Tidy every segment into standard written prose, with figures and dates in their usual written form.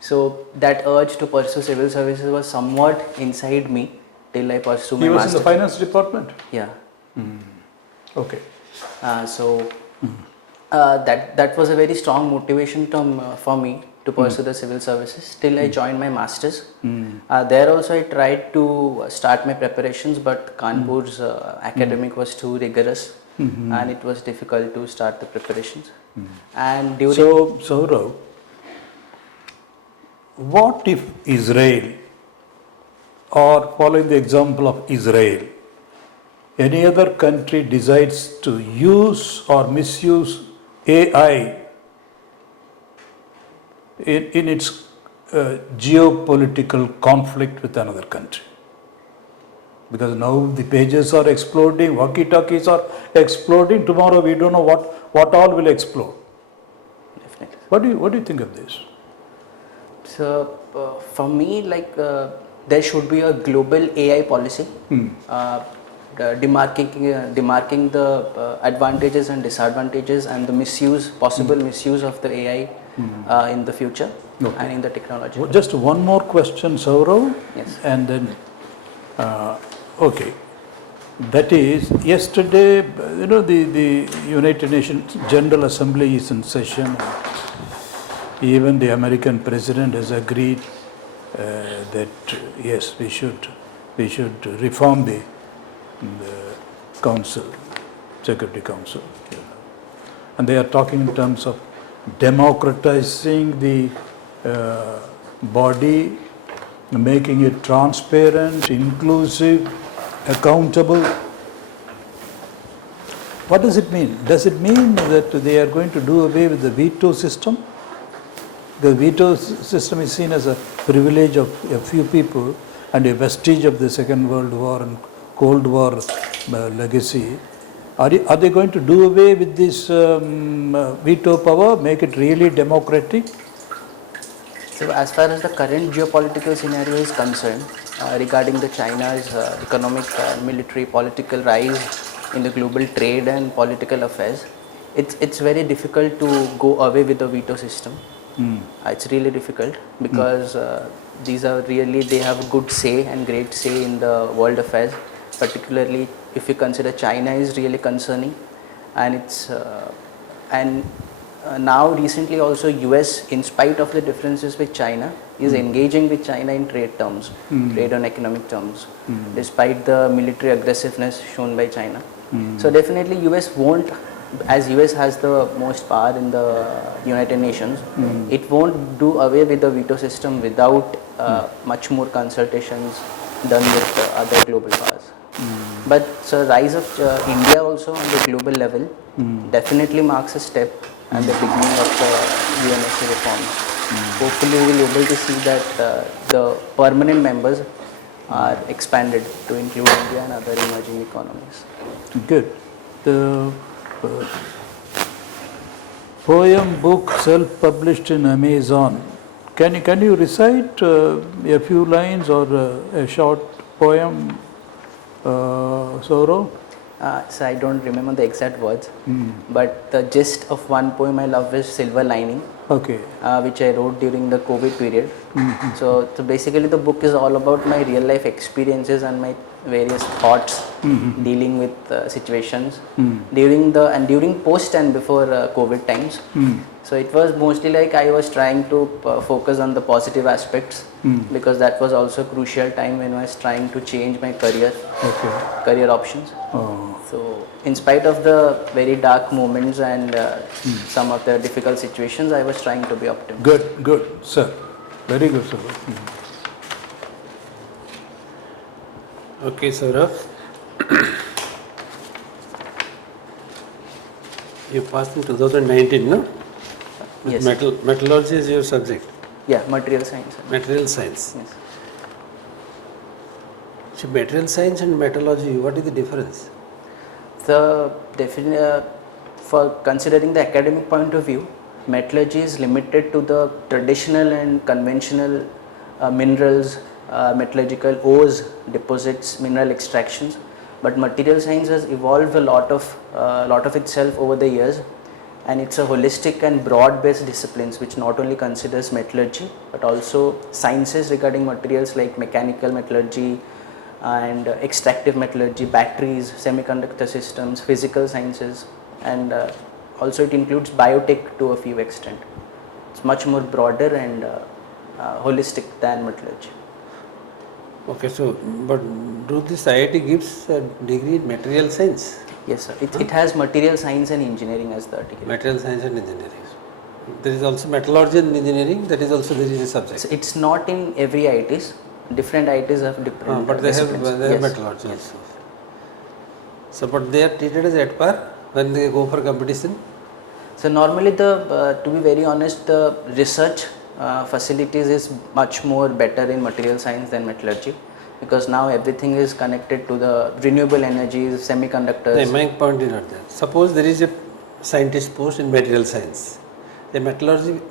So that urge to pursue civil services was somewhat inside me till I pursue my He was master's. in the finance department? Yeah. Okay. That was a very strong motivation for me to pursue the civil services till I joined my masters. There also I tried to start my preparations, but Kanpur's academic was too rigorous and it was difficult to start the preparations. And during So, Saurav, what if Israel, or following the example of Israel, any other country decides to use or misuse AI in its geopolitical conflict with another country? Because now the pages are exploding, walkie-talkies are exploding. Tomorrow we don't know what all will explode. Definitely. What do you think of this? So for me, there should be a global AI policy, demarking the advantages and disadvantages and the possible misuse of the AI in the future and in the technology. Just one more question, Saurav. Yes. And then, okay. That is, yesterday, the United Nations General Assembly is in session. Even the American president has agreed that yes, we should reform the council, Security Council. And they are talking in terms of democratizing the body, making it transparent, inclusive, accountable. What does it mean? Does it mean that they are going to do away with the veto system? The veto system is seen as a privilege of a few people and a vestige of the Second World War and Cold War legacy. Are they going to do away with this veto power, make it really democratic? So as far as the current geopolitical scenario is concerned, regarding the China's economic, military, political rise in the global trade and political affairs, it's very difficult to go away with the veto system. It's really difficult because they have good say and great say in the world affairs, particularly if you consider China is really concerning, and now recently also US, in spite of the differences with China, is engaging with China in trade terms, trade on economic terms, despite the military aggressiveness shown by China. So definitely US won't, as US has the most power in the United Nations, it won't do away with the veto system without much more consultations done with other global powers. But the rise of India also on the global level definitely marks a step and the beginning of the UNSC reforms. Hopefully we will be able to see that the permanent members are expanded to include India and other emerging economies. Good. The poem book self-published in Amazon. Can you recite a few lines or a short poem, Saurav? So I don't remember the exact words, but the gist of one poem I love is Silver Lining, Okay. which I wrote during the COVID period. So basically the book is all about my real life experiences and my various thoughts dealing with situations during post and before COVID times. So it was mostly like I was trying to focus on the positive aspects because that was also a crucial time when I was trying to change my career options. So in spite of the very dark moments and some of the difficult situations, I was trying to be optimistic. Good, sir. Very good, sir. Okay, SOURAV. You passed in 2019, no? Yes. Metallurgy is your subject. Yeah, material science. Material science. Yes. So material science and metallurgy, what is the difference? For considering the academic point of view, metallurgy is limited to the traditional and conventional minerals, metallurgical ores, deposits, mineral extractions. But material science has evolved a lot of itself over the years, and it's a holistic and broad-based disciplines which not only considers metallurgy but also sciences regarding materials like mechanical metallurgy and extractive metallurgy, batteries, semiconductor systems, physical sciences, and also it includes biotech to a few extent. It's much more broader and holistic than metallurgy. Okay, so but do this IIT gives a degree in material science? Yes, sir. It has material science and engineering as the degree. Material science and engineering. There is also metallurgy and engineering. That is also there is a subject. So it's not in every IITs. Different IITs have different. But they have disciplines. metallurgy Yes. also. So, but they are treated as at par when they go for competition. So normally to be very honest, the research facilities is much more better in material science than metallurgy, because now everything is connected to the renewable energies, semiconductors. My point is not there. Suppose there is a scientist post in material science. The metallurgy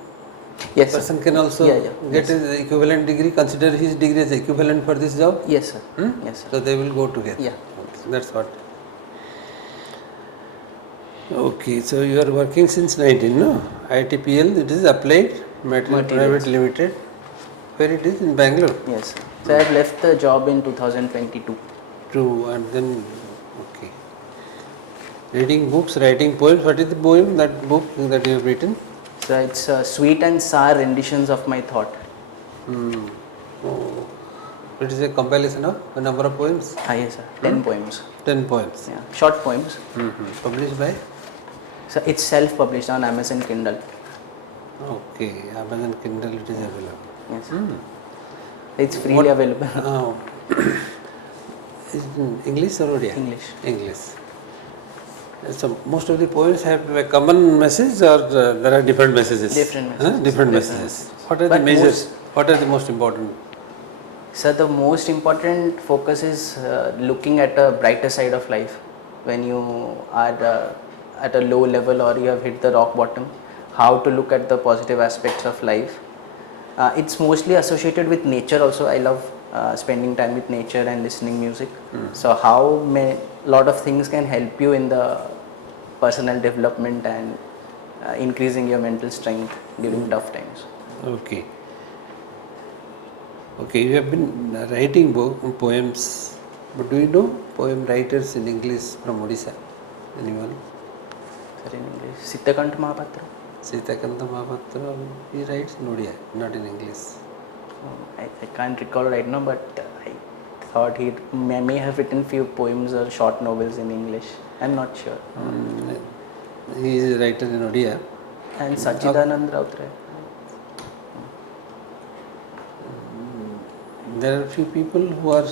Yes, sir. person can also get an equivalent degree, consider his degree as equivalent for this job. Yes, sir. Yes, sir. So they will go together. Yeah. Okay, that's what. Okay, so you are working since 19, no? ITPL, it is Applied Materials Private Limited. Where it is? In Bangalore? Yes, sir. So I have left the job in 2022. True, and then, okay. Reading books, writing poems. What is the poem, that book that you have written? So it's sweet and sour renditions of my thought. Oh. It is a compilation of a number of poems? Yes, sir. 10 poems. 10 poems. Yeah. Short poems. Published by? So it's self-published on Amazon Kindle. Okay, Amazon Kindle it is available. Yes. It's freely available. Oh. Is it in English or Odia? English. English. So most of the poems have a common message, or there are different messages? Different messages. Different messages. What are the But measures? What are the most important? So the most important focus is looking at a brighter side of life. When you are at a low level or you have hit the rock bottom, how to look at the positive aspects of life. It's mostly associated with nature also. I love spending time with nature and listening music. So how lot of things can help you in the personal development and increasing your mental strength during tough times. Okay. Okay, you have been writing poems, but do you know poem writers in English from Odisha? Anyone? Sir, in English, Sitakant Mahapatra. Sitakanta Mahapatra, he writes in Odia, not in English. I can't recall right now, but I thought he may have written few poems or short novels in English. I'm not sure. He is a writer in Odia. And Sachidanand Rautre. There are few people who are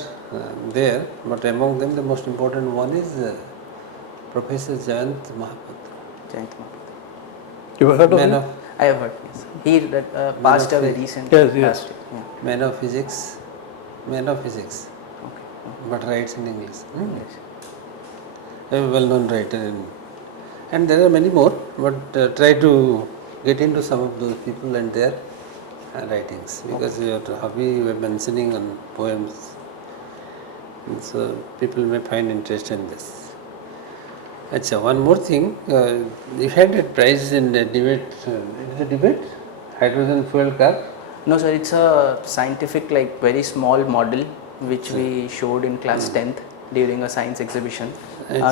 there, but among them the most important one is Professor Jayant Mahapatra. Jayant Mahapatra. You ever heard of Man him? of I have heard. Yes. He passed away recently. Yes. Yeah. man of physics, Okay. but writes in English. Yes. A well-known writer, and there are many more, but try to get into some of those people and their writings, because your hobby you were mentioning on poems, and so people may find interest in this. Achha, one more thing, you had a prize in a debate, hydrogen fuel car. No, sir, it's a scientific, very small model which we showed in class 10th during a science exhibition,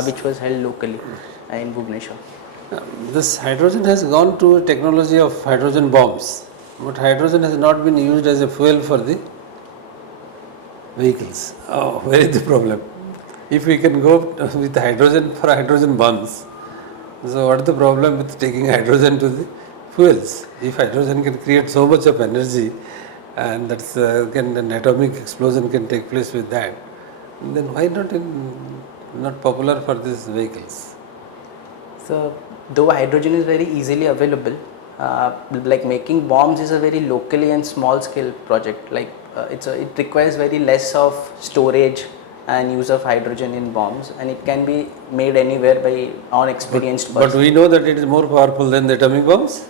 which was held locally in Bhubaneswar. This hydrogen has gone to a technology of hydrogen bombs, but hydrogen has not been used as a fuel for the vehicles. Oh, where is the problem? If we can go with hydrogen for hydrogen bombs, so what is the problem with taking hydrogen to the fuels? If hydrogen can create so much of energy, and that's an atomic explosion can take place with that, then why not popular for these vehicles? So, though hydrogen is very easily available, making bombs is a very locally and small scale project. It requires very less of storage and use of hydrogen in bombs, and it can be made anywhere by unexperienced person. But we know that it is more powerful than the atomic bombs.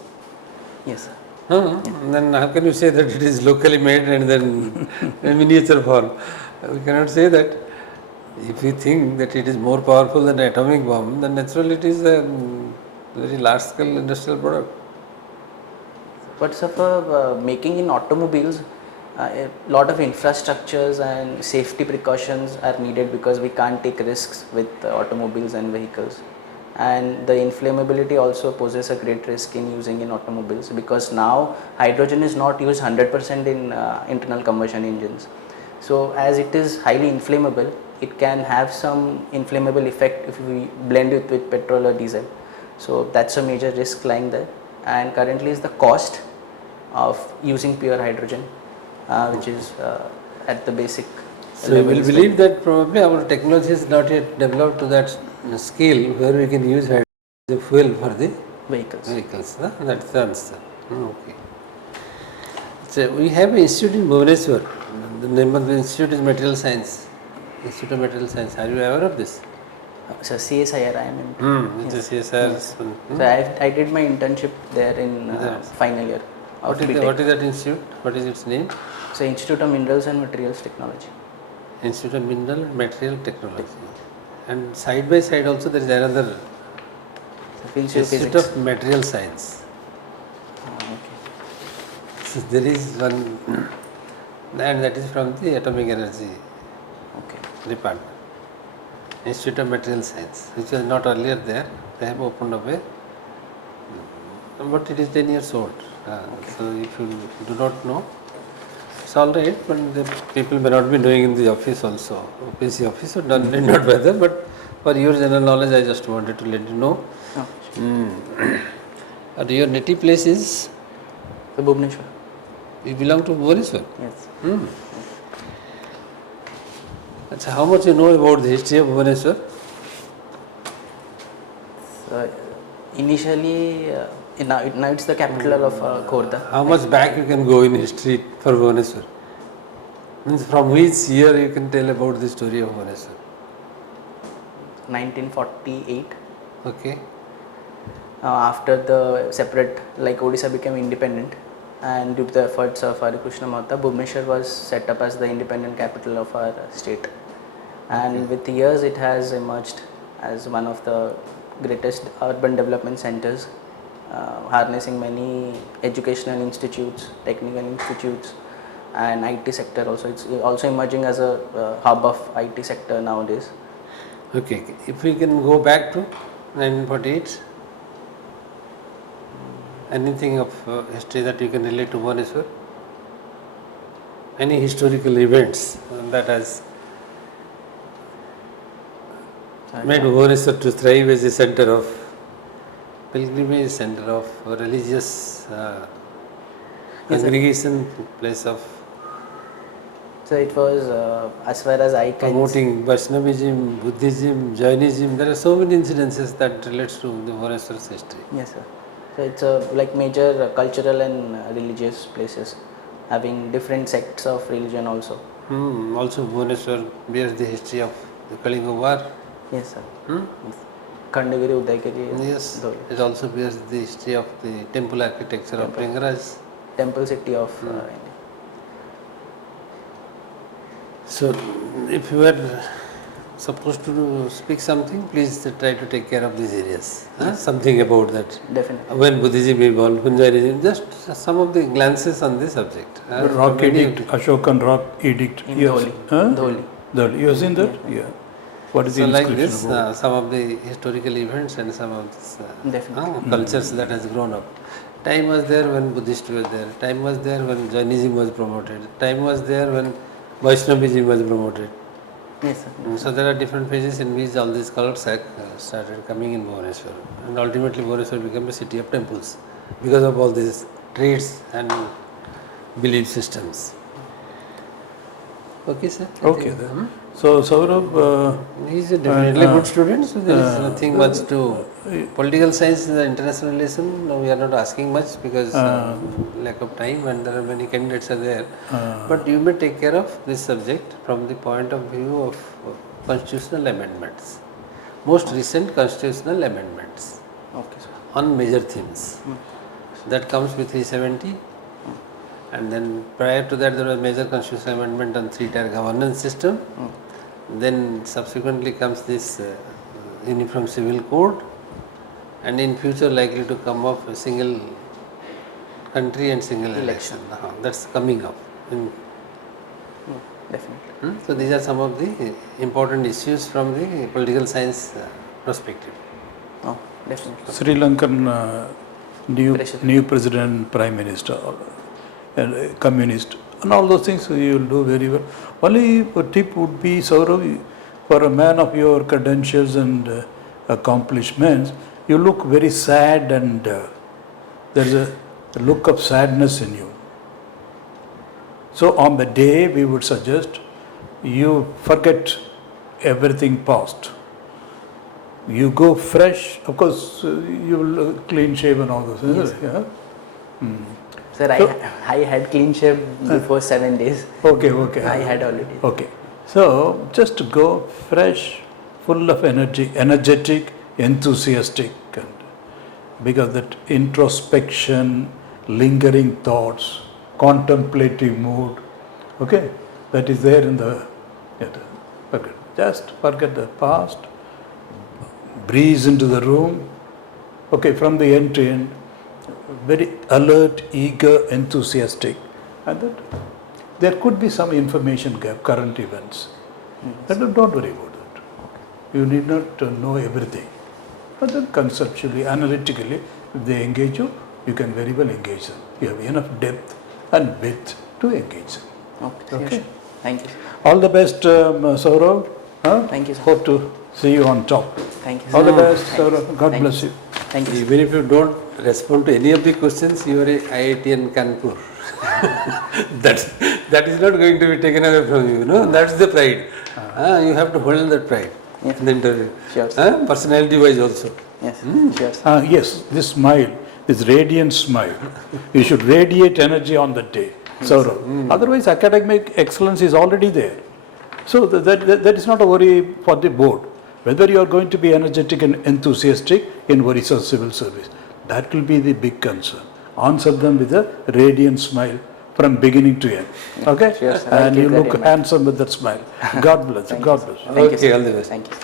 Yes, sir. Then how can you say that it is locally made and then in miniature form? We cannot say that. If we think that it is more powerful than the atomic bomb, then naturally it is very large scale industrial product. But sir, for making in automobiles, a lot of infrastructures and safety precautions are needed because we can't take risks with automobiles and vehicles. And the inflammability also poses a great risk in using in automobiles, because now hydrogen is not used 100% in internal combustion engines. So as it is highly inflammable, it can have some inflammable effect if we blend it with petrol or diesel. So that's a major risk lying there. And currently is the cost of using pure hydrogen, which is at the basic So you will levels. believe that probably our technology is not yet developed to that scale where we can use hydrogen as a fuel for the vehicles. huh? That's the answer. Okay. So we have an institute in Bhubaneswar. The name of the institute is Material Science. Institute of Material Science. Are you aware of this? So CSIR I am in. It is Yes. CSR. Yes. So I did my internship there in Yes. final year of What BTech. is that institute? What is its name? So Institute of Minerals and Materials Technology. Institute of Mineral and Material Technology. And side by side also there is another So Institute of Institute Physics. of Material Science. Okay. So there is one, and that is from the Atomic Energy Okay. Department. Institute of Material Science, which was not earlier there. They have opened up a, but it is 10 years old. So if you do not know, it's all right, but the people may not be knowing in the office also, OPSC office, so need not bother, but for your general knowledge, I just wanted to let you know. Oh, And your native place is, so Bhubaneswar. you belong to Bhubaneswar. Yes. So how much you know about the history of Bhubaneswar? So initially, now it's the capital of Khordha. How much back you can go in history for Bhubaneswar? Means from which year you can tell about the story of Bhubaneswar? 1948. Okay. After the separate, like Odisha became independent, and due to the efforts of Hari Krishna Mahta, Bhubaneswar was set up as the independent capital of our state. And with years, it has emerged as one of the greatest urban development centers, harnessing many educational institutes, technical institutes, and IT sector also. It's also emerging as a hub of IT sector nowadays. Okay. If we can go back to 1948, anything of history that you can relate to Bhubaneswar? Any historical events that has made Bhubaneswar to thrive as a center of pilgrimage, center of religious congregation, place of So it was, as far as I can promoting Vaishnavism, Buddhism, Jainism. There are so many incidences that relates to the Bhubaneswar's history. Yes, sir. So it's a like major cultural and religious places, having different sects of religion also. Also, Bhubaneswar bears the history of the Kalinga War. Yes, sir. Yes. Khandagiri, Udaygiri, Yes, Dholi. it also bears the history of the temple architecture of Lingaraj. Temple city of India. So, if you are supposed to speak something, please try to take care of these areas. Something about that. Definitely. When Buddhism evolved, when Jainism, just some of the glances on this subject. Rock edict, Ashokan rock edict. In Yes. Dholi. Huh? Dholi. Dholi. You have seen that? Yeah. What is So the like inscription this, about? some of the historical events and some of this Definitely. cultures that has grown up. Time was there when Buddhists were there. Time was there when Jainism was promoted. Time was there when Vaishnavism was promoted. Yes, sir. So there are different phases in which all these cults started coming in Bhubaneswar, and ultimately Bhubaneswar became a city of temples because of all these traits and belief systems. Okay, sir. Okay, then. So, Saurabh, He is a definitely good student, so there is nothing much to. Political science is an international lesson. No, we are not asking much because lack of time and there are many candidates are there. But you may take care of this subject from the point of view of constitutional amendments. Most recent constitutional amendments Okay, sir. on major themes. That comes with 370. And then prior to that there was major constitutional amendment on three-tier governance system. Then subsequently comes this Uniform Civil Code, and in future likely to come up a single country and single election. That's coming up. Definitely. So these are some of the important issues from the political science perspective. Oh, definitely. Sri Lankan President. new president, prime minister, and communist, and all those things you will do very well. Only a tip would be, Saurav, for a man of your credentials and accomplishments, you look very sad, and there is a look of sadness in you. So on the day, we would suggest you forget everything past. You go fresh. Of course, you will clean shave and all those things. Yes. Yeah? Sir, I had clean shave before 7 days. Okay. I had already. Okay. So just go fresh, full of energy, energetic, enthusiastic, and because that introspection, lingering thoughts, contemplative mood, okay, that is there in the, forget. Just forget the past, breeze into the room, okay, from the end to end, very alert, eager, enthusiastic, and that there could be some information gap, current events. And don't worry about that. You need not know everything. But then conceptually, analytically, if they engage you, you can very well engage them. You have enough depth and width to engage them. Okay. Sure. Thank you. All the best, Saurav. Thank you, sir. Hope to see you on top. Thank you, sir. All the best, Thank you. Saurav. God Thank bless you. Thank you, sir. Even if you don't respond to any of the questions, you are a IIT in Kanpur. that is not going to be taken away from you. No, that's the pride. You have to hold that pride in the interview. Sure, sir. Personality wise also. Yes, sure, sir. Yes, this smile, this radiant smile. You should radiate energy on that day, Saurav. Otherwise, academic excellence is already there. So that is not a worry for the board. Whether you are going to be energetic and enthusiastic in Odisha civil service, that will be the big concern. Answer them with a radiant smile from beginning to end. Okay? Sure, sir. And I'll you keep that look in mind. handsome with that smile. God bless you. God bless you. Thank you, Okay, sir. all the best. Thank you.